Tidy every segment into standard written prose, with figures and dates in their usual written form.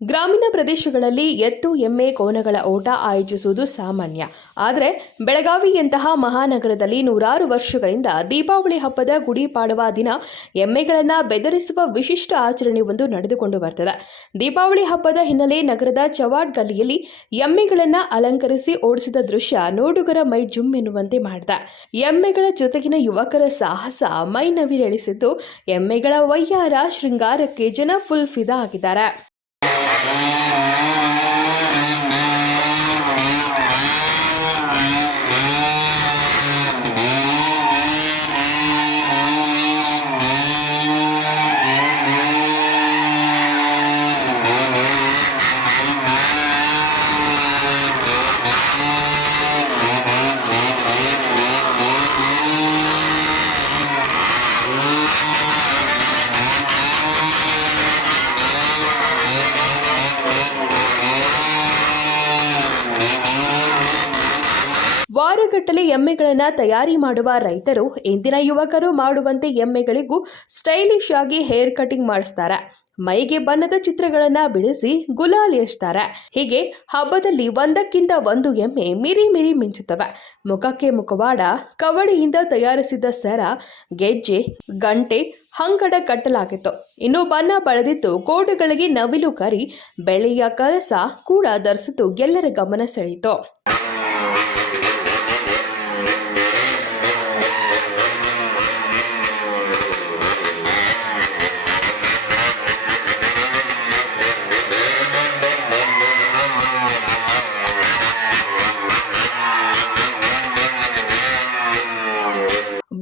ಗ್ರಾಮೀಣ ಪ್ರದೇಶಗಳಲ್ಲಿ ಎತ್ತು ಎಮ್ಮೆ ಕೋನಗಳ ಓಟ ಆಯೋಜಿಸುವುದು ಸಾಮಾನ್ಯ. ಆದರೆ ಬೆಳಗಾವಿಯಂತಹ ಮಹಾನಗರದಲ್ಲಿ ನೂರಾರು ವರ್ಷಗಳಿಂದ ದೀಪಾವಳಿ ಹಬ್ಬದ ಗುಡಿ ಪಾಡವಾ ದಿನ ಎಮ್ಮೆಗಳನ್ನು ಬೆದರಿಸುವ ವಿಶಿಷ್ಟ ಆಚರಣೆಯೊಂದು ನಡೆದುಕೊಂಡು ಬರ್ತದೆ. ದೀಪಾವಳಿ ಹಬ್ಬದ ಹಿನ್ನೆಲೆ ನಗರದ ಚವಾಡ್ ಗಲ್ಲಿಯಲ್ಲಿ ಎಮ್ಮೆಗಳನ್ನು ಅಲಂಕರಿಸಿ ಓಡಿಸಿದ ದೃಶ್ಯ ನೋಡುಗರ ಮೈ ಜುಮ್ ಎನ್ನುವಂತೆ ಮಾಡಿದೆ. ಎಮ್ಮೆಗಳ ಜೊತೆಗಿನ ಯುವಕರ ಸಾಹಸ ಮೈ ನವಿರೇಳಿಸಿದ್ದು, ಎಮ್ಮೆಗಳ ವಯ್ಯಾರ ಶೃಂಗಾರಕ್ಕೆ ಜನ ಫುಲ್ ಫಿದಾ ಆಗಿದ್ದಾರೆ. ವಾರಗಟ್ಟಲೆ ಎಮ್ಮೆಗಳನ್ನು ತಯಾರಿ ಮಾಡುವ ರೈತರು ಇಂದಿನ ಯುವಕರು ಮಾಡುವಂತೆ ಎಮ್ಮೆಗಳಿಗೂ ಸ್ಟೈಲಿಶ್ ಆಗಿ ಹೇರ್ ಕಟಿಂಗ್ ಮಾಡಿಸ್ತಾರೆ. ಮೈಗೆ ಬಣ್ಣದ ಚಿತ್ರಗಳನ್ನ ಬಿಡಿಸಿ ಗುಲಾಲ್ ಏರ್ಸ್ತಾರೆ. ಹೀಗೆ ಹಬ್ಬದಲ್ಲಿ ಒಂದಕ್ಕಿಂತ ಒಂದು ಎಮ್ಮೆ ಮಿರಿ ಮಿರಿ ಮಿಂಚುತ್ತವೆ. ಮುಖಕ್ಕೆ ಮುಖವಾಡ, ಕವಡಿಯಿಂದ ತಯಾರಿಸಿದ ಸರ, ಗೆಜ್ಜೆ, ಗಂಟೆ, ಹಂಗಡ ಕಟ್ಟಲಾಗಿತ್ತು. ಇನ್ನು ಬಣ್ಣ ಬಳೆದಿದ್ದು ಕೋಟುಗಳಿಗೆ ನವಿಲು ಕರಿ, ಬೆಳ್ಳಿಯ ಕಲಸ ಕೂಡ ಧರಿಸಿದ್ದು ಎಲ್ಲರ ಗಮನ ಸೆಳೆಯಿತು.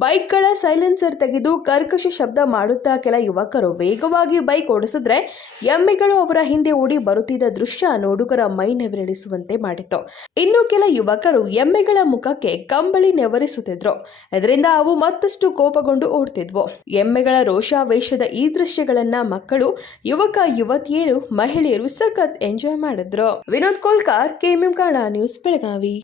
ಬೈಕ್ಗಳ ಸೈಲೆನ್ಸರ್ ತೆಗೆದು ಕರ್ಕಶ ಶಬ್ದ ಮಾಡುತ್ತಾ ಕೆಲ ಯುವಕರು ವೇಗವಾಗಿ ಬೈಕ್ ಓಡಿಸಿದ್ರೆ ಎಮ್ಮೆಗಳು ಅವರ ಹಿಂದೆ ಓಡಿ ಬರುತ್ತಿದ್ದ ದೃಶ್ಯ ನೋಡುಗರ ಮೈ ನೆವರೇಳಿಸುವಂತೆ ಮಾಡಿತ್ತು. ಇನ್ನು ಕೆಲ ಯುವಕರು ಎಮ್ಮೆಗಳ ಮುಖಕ್ಕೆ ಕಂಬಳಿ ನೆವರಿಸುತ್ತಿದ್ರು. ಇದರಿಂದ ಅವು ಮತ್ತಷ್ಟು ಕೋಪಗೊಂಡು ಓಡ್ತಿದ್ವು. ಎಮ್ಮೆಗಳ ರೋಷಾವೇಶದ ಈ ದೃಶ್ಯಗಳನ್ನ ಮಕ್ಕಳು, ಯುವಕ ಯುವತಿಯರು, ಮಹಿಳೆಯರು ಸಖತ್ ಎಂಜಾಯ್ ಮಾಡಿದ್ರು. Vinod Kolkar, KMM Kannada news, Belagavi.